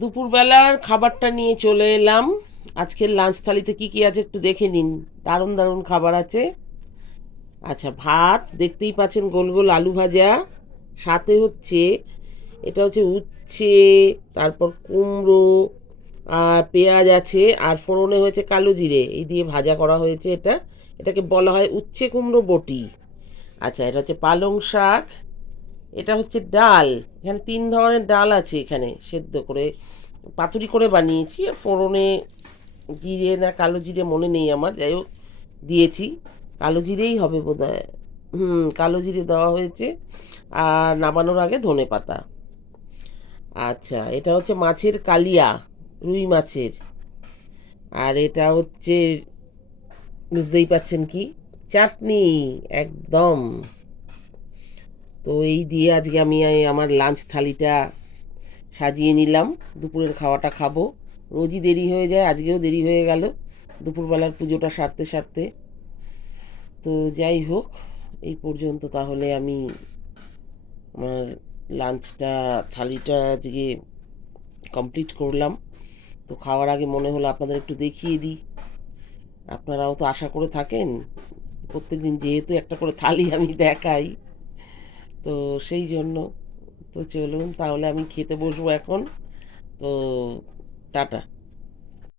দুপুরবেলার খাবারটা নিয়ে চলে এলাম। আজকের লাঞ্চ থালিতে কি কি আছে একটু দেখে নিন। দারুণ দারুণ খাবার আছে। আচ্ছা, ভাত দেখতেই পাচ্ছেন, গোল গোল আলু ভাজা, সাথে হচ্ছে এটা হচ্ছে উচ্ছে, তারপর কুমড়ো, আর পেঁয়াজ আছে, আর ফোড়নে হয়েছে কালো জিরে, এই দিয়ে ভাজা করা হয়েছে। এটাকে বলা হয় উচ্ছে কুমড়ো বটি। আচ্ছা, এটা হচ্ছে পালং শাক। এটা হচ্ছে ডাল। এখানে তিন ধরনের ডাল আছে, এখানে সেদ্ধ করে পাতুরি করে বানিয়েছি, আর ফোড়নে জিরে না কালো জিরে মনে নেই আমার, যাই হোক দিয়েছি। কালো জিরেই হবে বোধহয়। কালো জিরে দেওয়া হয়েছে। আর নামানোর আগে ধনে পাতা। আচ্ছা, এটা হচ্ছে মাছের কালিয়া, রুই মাছের। আর এটা হচ্ছে, বুঝতেই পাচ্ছেন কি, চাটনি, একদম। তো এই দিয়ে আজকে আমি আমার লাঞ্চ থালিটা সাজিয়ে নিলাম। দুপুরের খাওয়াটা খাবো। রোজই দেরি হয়ে যায়, আজকেও দেরি হয়ে গেল দুপুরবেলার পুজোটা সারতে সারতে। তো যাই হোক, এই পর্যন্ত তাহলে আমি আমার লাঞ্চটা থালিটা আজকে কমপ্লিট করলাম। তো খাওয়ার আগে মনে হলো আপনাদের একটু দেখিয়ে দিই। আপনারাও তো আশা করে থাকেন প্রত্যেকদিন, যেহেতু একটা করে থালি আমি দেখাই, তো সেই জন্য। তো চলুন তাহলে আমি খেতে বসবো এখন। তো টাটা।